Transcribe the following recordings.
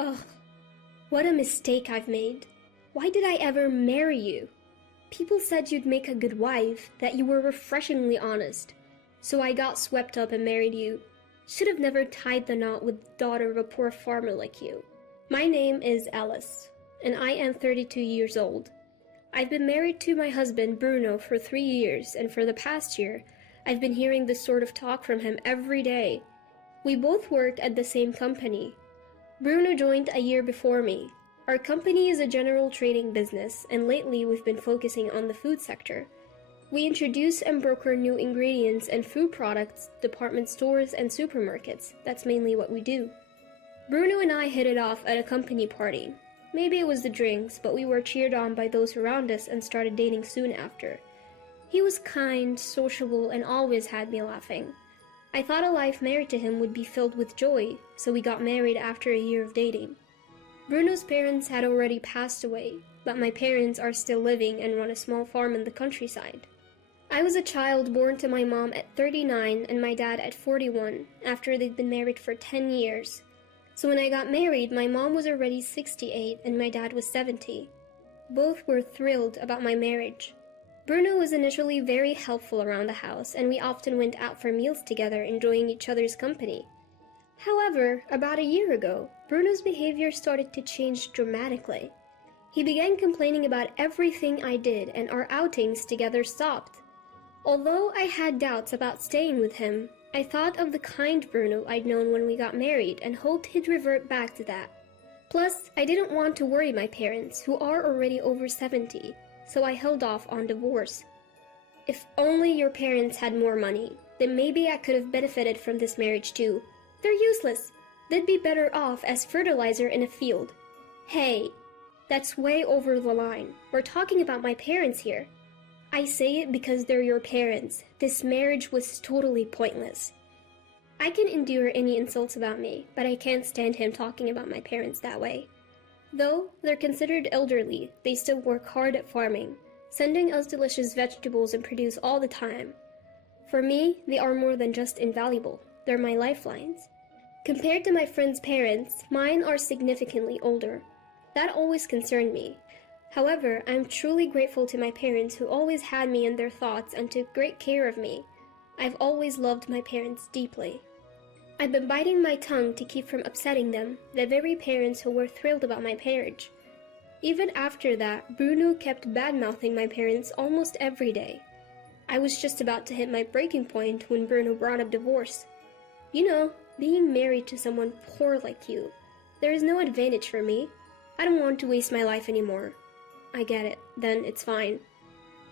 Ugh, what a mistake I've made. Why did I ever marry you? People said you'd make a good wife, that you were refreshingly honest. So I got swept up and married you. Should have never tied the knot with the daughter of a poor farmer like you. My name is Alice, and I am 32 years old. I've been married to my husband Bruno for 3 years, and for the past year, I've been hearing this sort of talk from him every day. We both work at the same company. Bruno joined a year before me. Our company is a general trading business, and lately we've been focusing on the food sector. We introduce and broker new ingredients and food products, department stores, and supermarkets. That's mainly what we do. Bruno and I hit it off at a company party. Maybe it was the drinks, but we were cheered on by those around us and started dating soon after. He was kind, sociable, and always had me laughing. I thought a life married to him would be filled with joy, so we got married after a year of dating. Bruno's parents had already passed away, but my parents are still living and run a small farm in the countryside. I was a child born to my mom at 39 and my dad at 41, after they'd been married for 10 years. So when I got married, my mom was already 68 and my dad was 70. Both were thrilled about my marriage. Bruno was initially very helpful around the house, and we often went out for meals together, enjoying each other's company. However, about a year ago, Bruno's behavior started to change dramatically. He began complaining about everything I did, and our outings together stopped. Although I had doubts about staying with him, I thought of the kind Bruno I'd known when we got married and hoped he'd revert back to that. Plus, I didn't want to worry my parents, who are already over 70. So I held off on divorce. If only your parents had more money, then maybe I could have benefited from this marriage too. They're useless. They'd be better off as fertilizer in a field. Hey, that's way over the line. We're talking about my parents here. I say it because they're your parents. This marriage was totally pointless. I can endure any insults about me, but I can't stand him talking about my parents that way. Though they're considered elderly, they still work hard at farming, sending us delicious vegetables and produce all the time. For me, they are more than just invaluable. They're my lifelines. Compared to my friends' parents, mine are significantly older. That always concerned me. However, I'm truly grateful to my parents who always had me in their thoughts and took great care of me. I've always loved my parents deeply. I've been biting my tongue to keep from upsetting them, the very parents who were thrilled about my marriage. Even after that, Bruno kept bad-mouthing my parents almost every day. I was just about to hit my breaking point when Bruno brought up divorce. You know, being married to someone poor like you, there is no advantage for me. I don't want to waste my life anymore. I get it, then it's fine.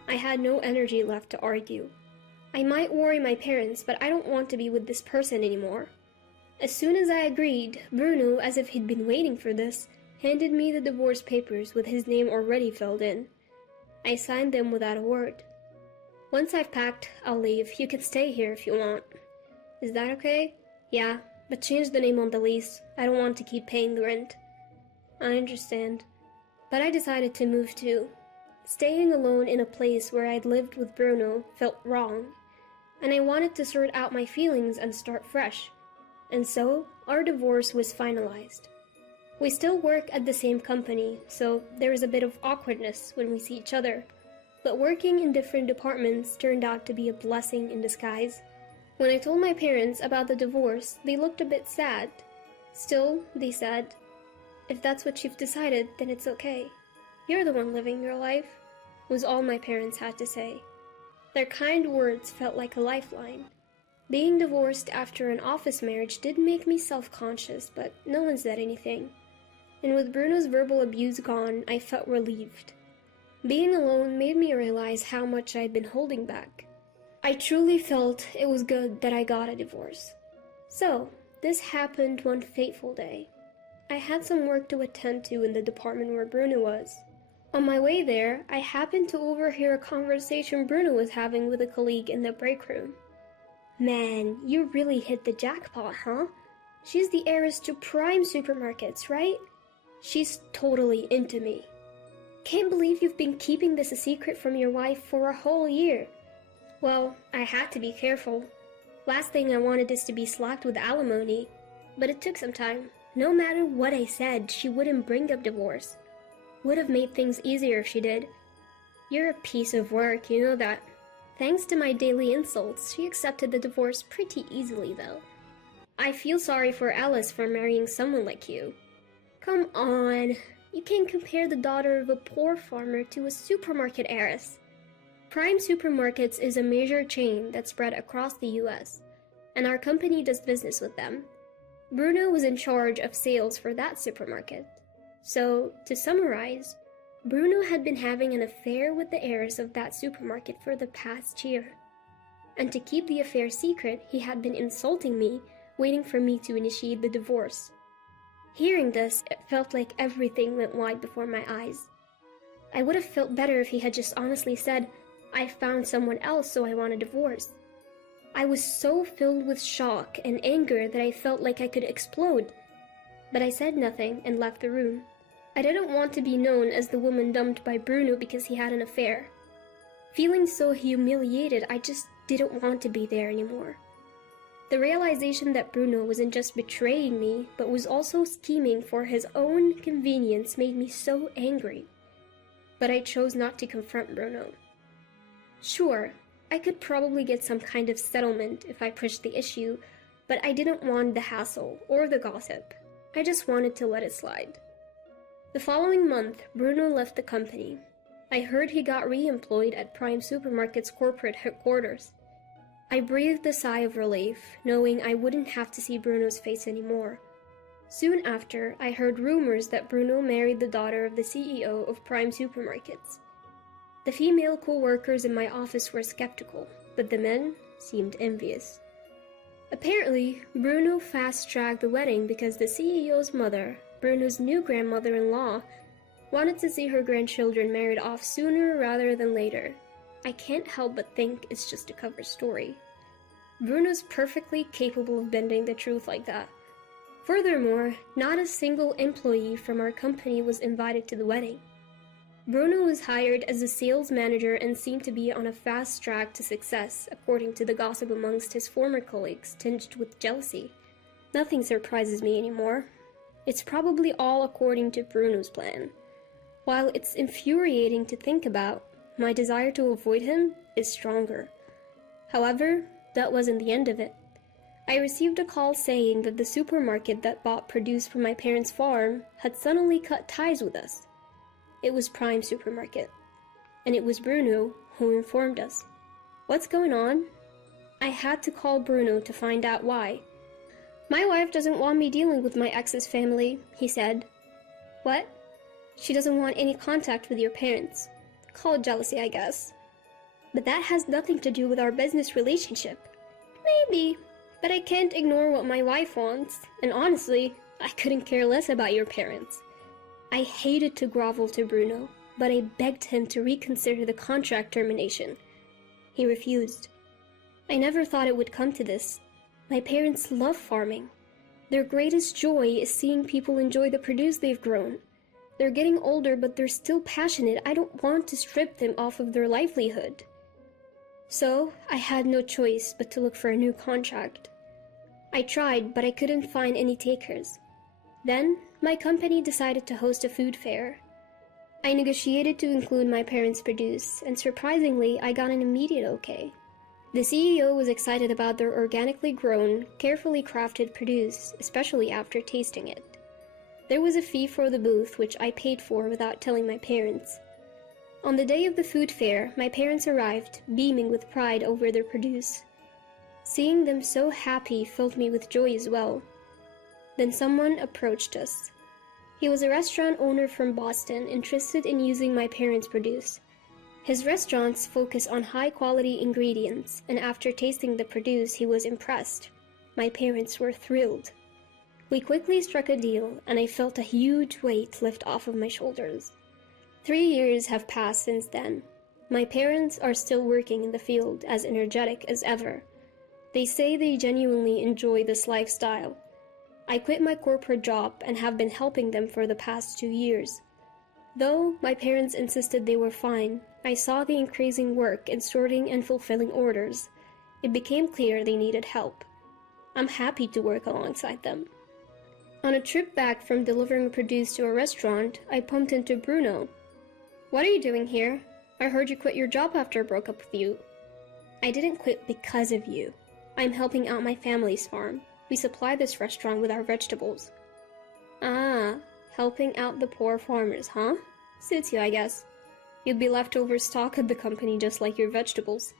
I had no energy left to argue. I might worry my parents, but I don't want to be with this person anymore. As soon as I agreed, Bruno, as if he'd been waiting for this, handed me the divorce papers with his name already filled in. I signed them without a word. Once I've packed, I'll leave. You can stay here if you want. Is that okay? Yeah, but change the name on the lease. I don't want to keep paying the rent. I understand. But I decided to move too. Staying alone in a place where I'd lived with Bruno felt wrong, and I wanted to sort out my feelings and start fresh. And so, our divorce was finalized. We still work at the same company, so there is a bit of awkwardness when we see each other. But working in different departments turned out to be a blessing in disguise. When I told my parents about the divorce, they looked a bit sad. Still, they said, "If that's what you've decided, then it's okay. You're the one living your life," was all my parents had to say. Their kind words felt like a lifeline. Being divorced after an office marriage did make me self-conscious, but no one said anything. And with Bruno's verbal abuse gone, I felt relieved. Being alone made me realize how much I'd been holding back. I truly felt it was good that I got a divorce. So, this happened one fateful day. I had some work to attend to in the department where Bruno was. On my way there, I happened to overhear a conversation Bruno was having with a colleague in the break room. "Man, you really hit the jackpot, huh? She's the heiress to prime supermarkets, right? She's totally into me. Can't believe you've been keeping this a secret from your wife for a whole year." Well, I had to be careful. Last thing I wanted is to be slapped with alimony, but it took some time. No matter what I said, she wouldn't bring up divorce. Would have made things easier if she did. You're a piece of work, you know that. Thanks to my daily insults, she accepted the divorce pretty easily, though. I feel sorry for Alice for marrying someone like you. Come on, you can't compare the daughter of a poor farmer to a supermarket heiress. Prime Supermarkets is a major chain that's spread across the US, and our company does business with them. Bruno was in charge of sales for that supermarket. So, to summarize, Bruno had been having an affair with the heiress of that supermarket for the past year. And to keep the affair secret, he had been insulting me, waiting for me to initiate the divorce. Hearing this, it felt like everything went wide before my eyes. I would have felt better if he had just honestly said, "I found someone else, so I want a divorce." I was so filled with shock and anger that I felt like I could explode. But I said nothing and left the room. I didn't want to be known as the woman dumped by Bruno because he had an affair. Feeling so humiliated, I just didn't want to be there anymore. The realization that Bruno wasn't just betraying me, but was also scheming for his own convenience made me so angry. But I chose not to confront Bruno. Sure, I could probably get some kind of settlement if I pushed the issue, but I didn't want the hassle or the gossip. I just wanted to let it slide. The following month, Bruno left the company. I heard he got re-employed at Prime Supermarket's corporate headquarters. I breathed a sigh of relief, knowing I wouldn't have to see Bruno's face anymore. Soon after, I heard rumors that Bruno married the daughter of the CEO of Prime Supermarkets. The female co-workers in my office were skeptical, but the men seemed envious. Apparently, Bruno fast-tracked the wedding because the CEO's mother, Bruno's new grandmother-in-law, wanted to see her grandchildren married off sooner rather than later. I can't help but think it's just a cover story. Bruno's perfectly capable of bending the truth like that. Furthermore, not a single employee from our company was invited to the wedding. Bruno was hired as a sales manager and seemed to be on a fast track to success, according to the gossip amongst his former colleagues, tinged with jealousy. Nothing surprises me anymore. It's probably all according to Bruno's plan. While it's infuriating to think about, my desire to avoid him is stronger. However, that wasn't the end of it. I received a call saying that the supermarket that bought produce from my parents' farm had suddenly cut ties with us. It was Prime Supermarket, and it was Bruno who informed us. What's going on? I had to call Bruno to find out why. My wife doesn't want me dealing with my ex's family, he said. What? She doesn't want any contact with your parents. Call it jealousy, I guess. But that has nothing to do with our business relationship. Maybe, but I can't ignore what my wife wants, and honestly, I couldn't care less about your parents. I hated to grovel to Bruno, but I begged him to reconsider the contract termination. He refused. I never thought it would come to this. My parents love farming. Their greatest joy is seeing people enjoy the produce they've grown. They're getting older, but they're still passionate. I don't want to strip them off of their livelihood. So, I had no choice but to look for a new contract. I tried, but I couldn't find any takers. Then, my company decided to host a food fair. I negotiated to include my parents' produce, and surprisingly, I got an immediate okay. The CEO was excited about their organically grown, carefully crafted produce, especially after tasting it. There was a fee for the booth, which I paid for without telling my parents. On the day of the food fair, my parents arrived, beaming with pride over their produce. Seeing them so happy filled me with joy as well. Then someone approached us. He was a restaurant owner from Boston, interested in using my parents' produce. His restaurants focus on high-quality ingredients, and after tasting the produce, he was impressed. My parents were thrilled. We quickly struck a deal, and I felt a huge weight lift off of my shoulders. 3 years have passed since then. My parents are still working in the field, as energetic as ever. They say they genuinely enjoy this lifestyle. I quit my corporate job and have been helping them for the past 2 years. Though my parents insisted they were fine, I saw the increasing work in sorting and fulfilling orders. It became clear they needed help. I'm happy to work alongside them. On a trip back from delivering produce to a restaurant, I bumped into Bruno. "What are you doing here? I heard you quit your job after I broke up with you." "I didn't quit because of you. I'm helping out my family's farm. We supply this restaurant with our vegetables." "Ah, helping out the poor farmers, huh? Suits you, I guess. You'd be leftover stock at the company just like your vegetables."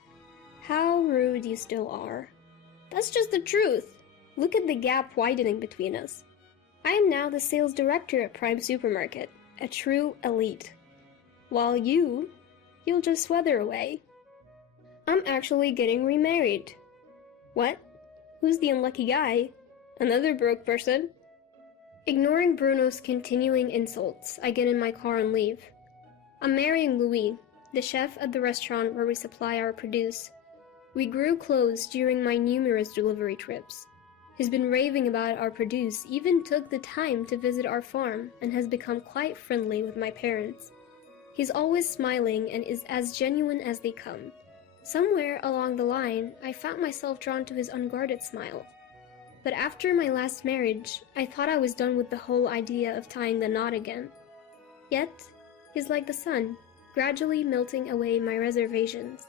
"How rude you still are." "That's just the truth. Look at the gap widening between us. I am now the sales director at Prime Supermarket, a true elite. While you'll just weather away. I'm actually getting remarried." "What? Who's the unlucky guy? Another broke person?" Ignoring Bruno's continuing insults, I get in my car and leave. I'm marrying Louis, the chef at the restaurant where we supply our produce. We grew close during my numerous delivery trips. He's been raving about our produce, even took the time to visit our farm, and has become quite friendly with my parents. He's always smiling and is as genuine as they come. Somewhere along the line, I found myself drawn to his unguarded smile. But after my last marriage, I thought I was done with the whole idea of tying the knot again. Yet, he's like the sun, gradually melting away my reservations.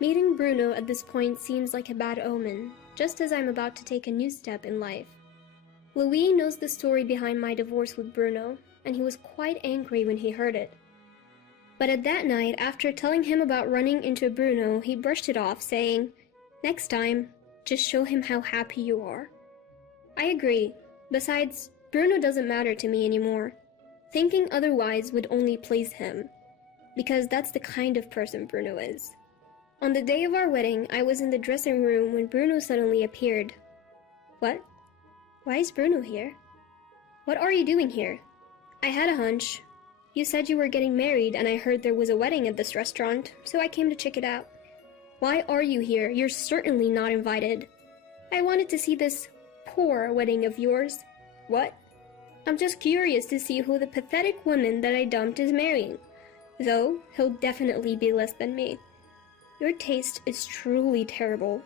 Meeting Bruno at this point seems like a bad omen, just as I'm about to take a new step in life. Louis knows the story behind my divorce with Bruno, and he was quite angry when he heard it. But at that night, after telling him about running into Bruno, he brushed it off, saying, "Next time, just show him how happy you are." I agree. Besides, Bruno doesn't matter to me anymore. Thinking otherwise would only please him, because that's the kind of person Bruno is. On the day of our wedding, I was in the dressing room when Bruno suddenly appeared. "What? Why is Bruno here?" "What are you doing here?" "I had a hunch. You said you were getting married, and I heard there was a wedding at this restaurant, so I came to check it out." "Why are you here? You're certainly not invited." "I wanted to see this poor wedding of yours." "What?" "I'm just curious to see who the pathetic woman that I dumped is marrying. Though, he'll definitely be less than me." "Your taste is truly terrible."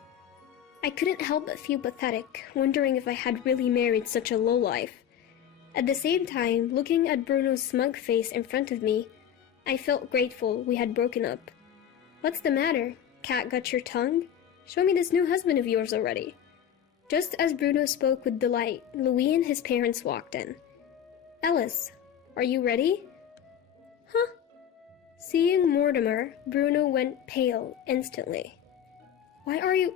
I couldn't help but feel pathetic, wondering if I had really married such a lowlife. At the same time, looking at Bruno's smug face in front of me, I felt grateful we had broken up. "What's the matter? Cat got your tongue? Show me this new husband of yours already." Just as Bruno spoke with delight, Louis and his parents walked in. "Ellis, are you ready?" "Huh?" Seeing Mortimer, Bruno went pale instantly. "Why are you...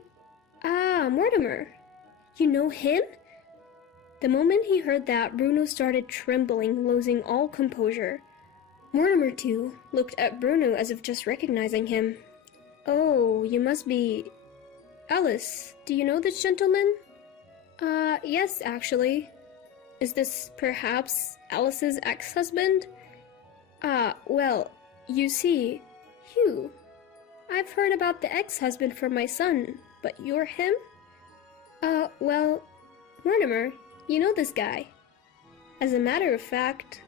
Ah, Mortimer! You know him?" The moment he heard that, Bruno started trembling, losing all composure. Mortimer, too, looked at Bruno as if just recognizing him. "Oh, you must be... Alice, do you know this gentleman?" Yes, actually." "Is this perhaps Alice's ex-husband?" Well, you see, Hugh, I've heard about the ex-husband from my son, but you're him?" Well, Mortimer, you know this guy." As a matter of fact,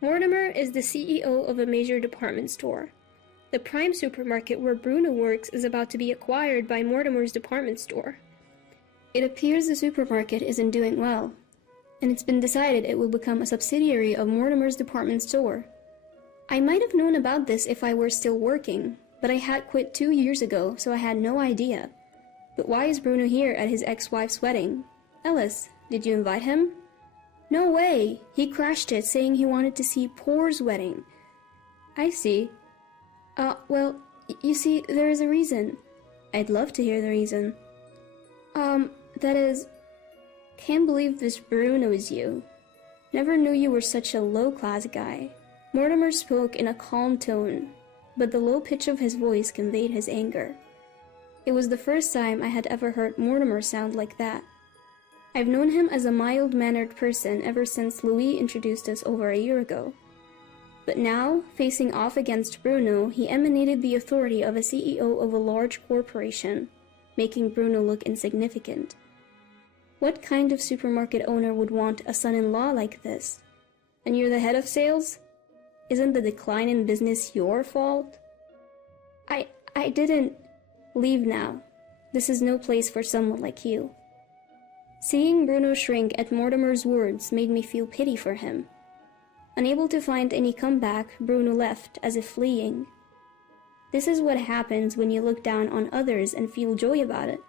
Mortimer is the CEO of a major department store. The Prime Supermarket where Bruno works is about to be acquired by Mortimer's department store. It appears the supermarket isn't doing well, and it's been decided it will become a subsidiary of Mortimer's department store. I might have known about this if I were still working, but I had quit 2 years ago, so I had no idea. But why is Bruno here at his ex-wife's wedding? Ellis, did you invite him? "No way! He crashed it, saying he wanted to see Poor's wedding." "I see. Well, you see, there is a reason." "I'd love to hear the reason." That is... Can't believe this Bruno is you. Never knew you were such a low-class guy." Mortimer spoke in a calm tone, but the low pitch of his voice conveyed his anger. It was the first time I had ever heard Mortimer sound like that. I've known him as a mild-mannered person ever since Louis introduced us over a year ago. But now, facing off against Bruno, he emanated the authority of a CEO of a large corporation, making Bruno look insignificant. What kind of supermarket owner would want a son-in-law like this? And you're the head of sales? Isn't the decline in business your fault? I didn't... Leave now. This is no place for someone like you." Seeing Bruno shrink at Mortimer's words made me feel pity for him. Unable to find any comeback, Bruno left as if fleeing. This is what happens when you look down on others and feel joy about it.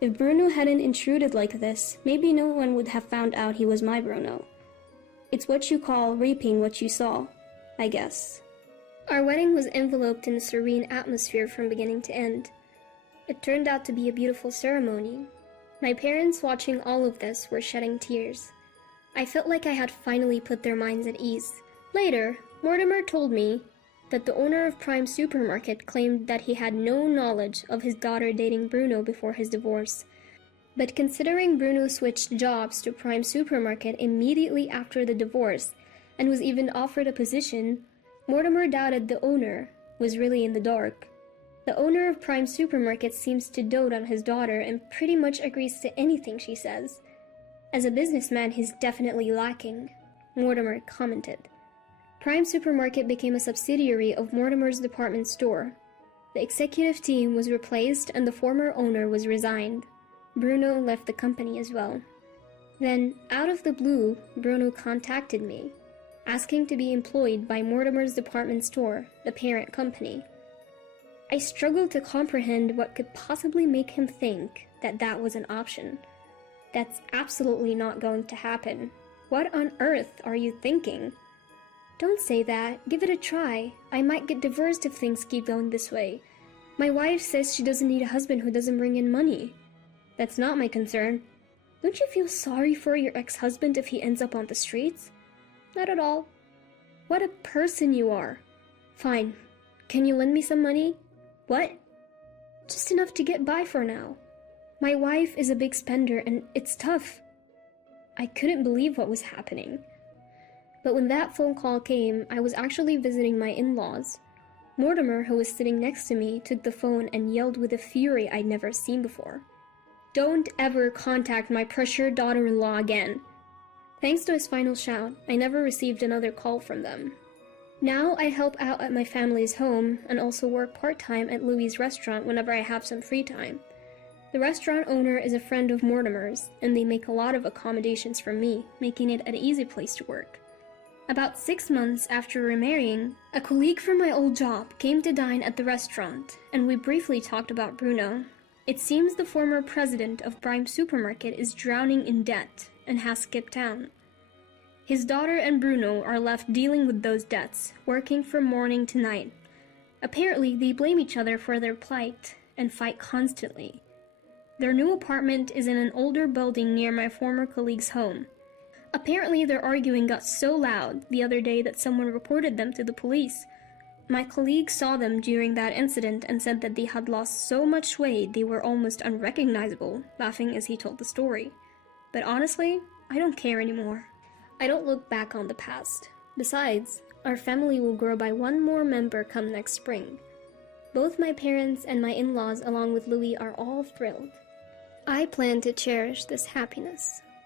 If Bruno hadn't intruded like this, maybe no one would have found out he was my Bruno. It's what you call reaping what you sow, I guess. Our wedding was enveloped in a serene atmosphere from beginning to end. It turned out to be a beautiful ceremony. My parents, watching all of this, were shedding tears. I felt like I had finally put their minds at ease. Later, Mortimer told me that the owner of Prime Supermarket claimed that he had no knowledge of his daughter dating Bruno before his divorce. But considering Bruno switched jobs to Prime Supermarket immediately after the divorce and was even offered a position, Mortimer doubted the owner was really in the dark. The owner of Prime Supermarket seems to dote on his daughter and pretty much agrees to anything she says. As a businessman, he's definitely lacking, Mortimer commented. Prime Supermarket became a subsidiary of Mortimer's department store. The executive team was replaced and the former owner was resigned. Bruno left the company as well. Then, out of the blue, Bruno contacted me, asking to be employed by Mortimer's department store, the parent company. I struggled to comprehend what could possibly make him think that that was an option. That's absolutely not going to happen. What on earth are you thinking? Don't say that. Give it a try. I might get divorced if things keep going this way. My wife says she doesn't need a husband who doesn't bring in money. That's not my concern. Don't you feel sorry for your ex-husband if he ends up on the streets? Not at all. What a person you are. Fine. Can you lend me some money? What? Just enough to get by for now. My wife is a big spender and it's tough. I couldn't believe what was happening. But when that phone call came, I was actually visiting my in-laws. Mortimer, who was sitting next to me, took the phone and yelled with a fury I'd never seen before. Don't ever contact my pressured daughter-in-law again. Thanks to his final shout, I never received another call from them. Now I help out at my family's home and also work part-time at Louie's restaurant whenever I have some free time. The restaurant owner is a friend of Mortimer's, and they make a lot of accommodations for me, making it an easy place to work. About 6 months after remarrying, a colleague from my old job came to dine at the restaurant, and we briefly talked about Bruno. It seems the former president of Prime Supermarket is drowning in debt and has skipped town. His daughter and Bruno are left dealing with those debts, working from morning to night. Apparently, they blame each other for their plight and fight constantly. Their new apartment is in an older building near my former colleague's home. Apparently, their arguing got so loud the other day that someone reported them to the police. My colleague saw them during that incident and said that they had lost so much weight they were almost unrecognizable, laughing as he told the story. But honestly, I don't care anymore. I don't look back on the past. Besides, our family will grow by one more member come next spring. Both my parents and my in-laws along with Louie are all thrilled. I plan to cherish this happiness.